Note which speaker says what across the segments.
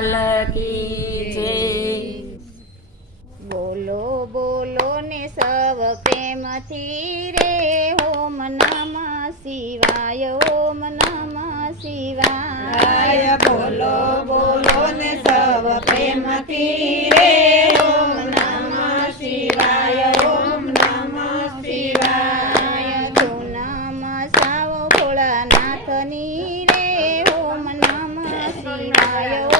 Speaker 1: લાલ કી જય
Speaker 2: બોલો બોલો ને સવ પ્રેમથી રે. ઓમ નમ શિવાય ઓમ નમ શિવાય.
Speaker 3: બોલો બોલો ને સવ પ્રેમથી રે. ઓમ નમઃ શિવાય ઓમ નમઃ શિવાય.
Speaker 2: તું નમ સાવ ભોળાનાથની રે. ઓમ નમ શિવાય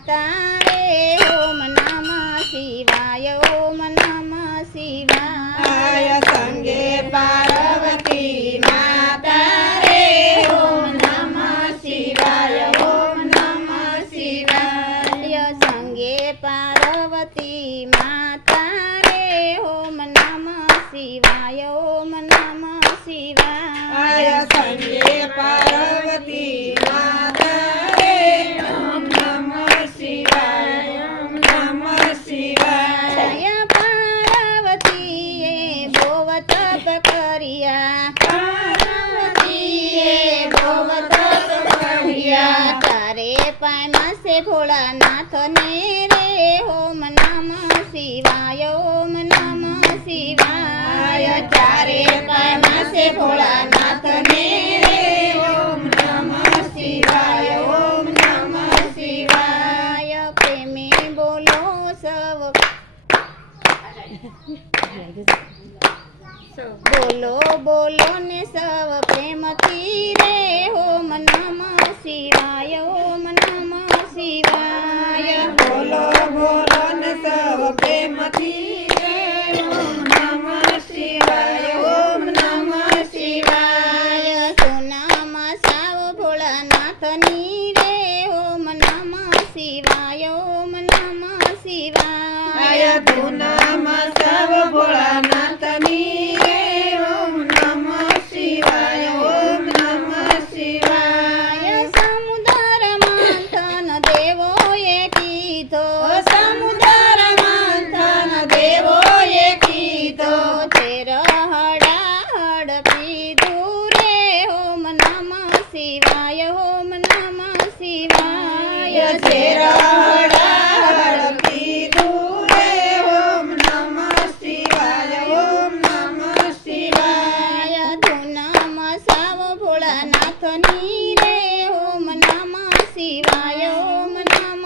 Speaker 2: માતા રે ઓમ નમ શિવાય ઓમ નમ શિવાય.
Speaker 3: સંગે પાર્વતી
Speaker 2: પાનસે ભોળાનાથને રે ઓમ નમ શિવાય, ઓમ નમ શિવાય.
Speaker 3: ચારે પાનસે ભોળાનાથ, ને રે ઓમ નમ શિવાય, ઓમ નમ શિવાય.
Speaker 2: પ્રેમે બોલો સવ બોલો બોલો ને સવ પ્રેમથી રે ઓમ નમ શિવાય, ઓમ નમ શિવાય
Speaker 3: બોલો બોલો ને સૌ પ્રેમથી ઓમ નમઃ શિવાય ઓમ નમઃ શિવાય.
Speaker 2: સોનામાં સાવ ભોળાનાથની રે? ઓમ નમ શિવાય ઓમ નમ શિવાય.
Speaker 3: આય ધૂનામાં સવ ભોળાનાથની શિવાય આય ચેરાડા કીધું રે ઓમ નમઃ શિવાય ઓમ નમઃ શિવાય
Speaker 2: ધૂનામાં સાવ ભોળાનાથની રે ઓમ નમ શિવાય ઓમ નમ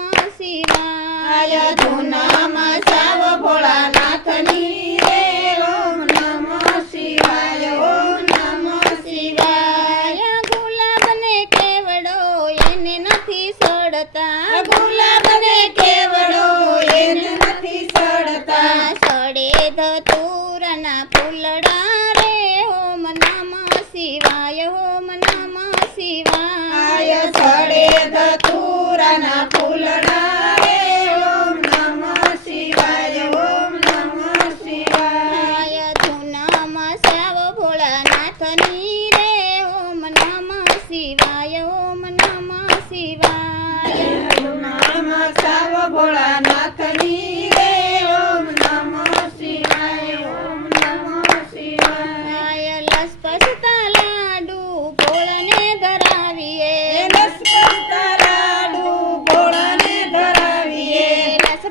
Speaker 2: ફૂલડા રે ઓમ નમ શિવાય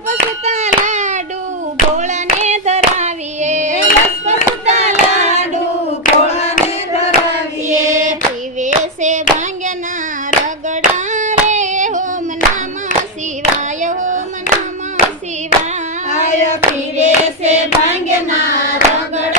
Speaker 2: લસપસતા લાડુ ભોળાને ધરાવીએ.
Speaker 3: લસપસતા લાડુ ભોળાને ધરાવીએ.
Speaker 2: પીવે છે ભાંગ્યના રગડા રે. ઓમ નમ શિવાય ઓમ નમ શિવાય
Speaker 3: પીવે છે ભાંગના રગડા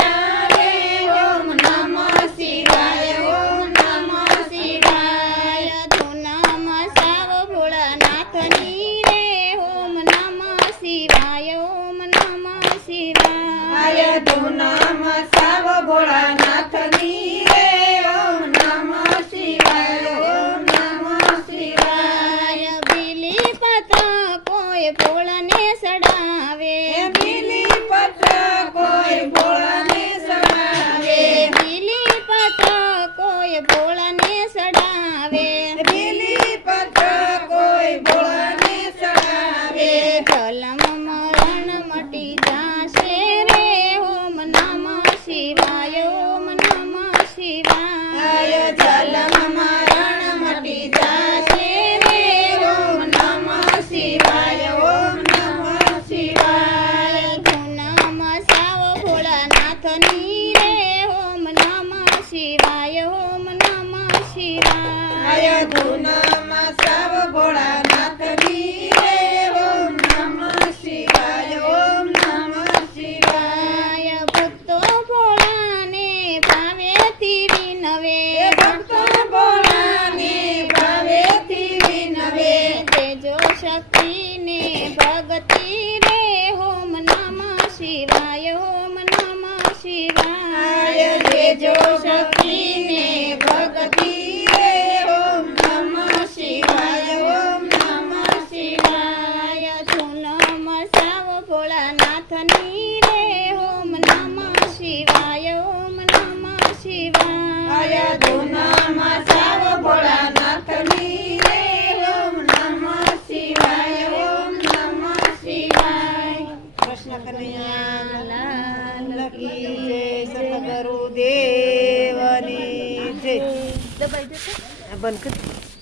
Speaker 2: જો શક્તિને ભગતિ રે હોમ નમ શિવાય હોમ નમ શિવાય.
Speaker 3: જો શક્તિ पाहिजे बनकट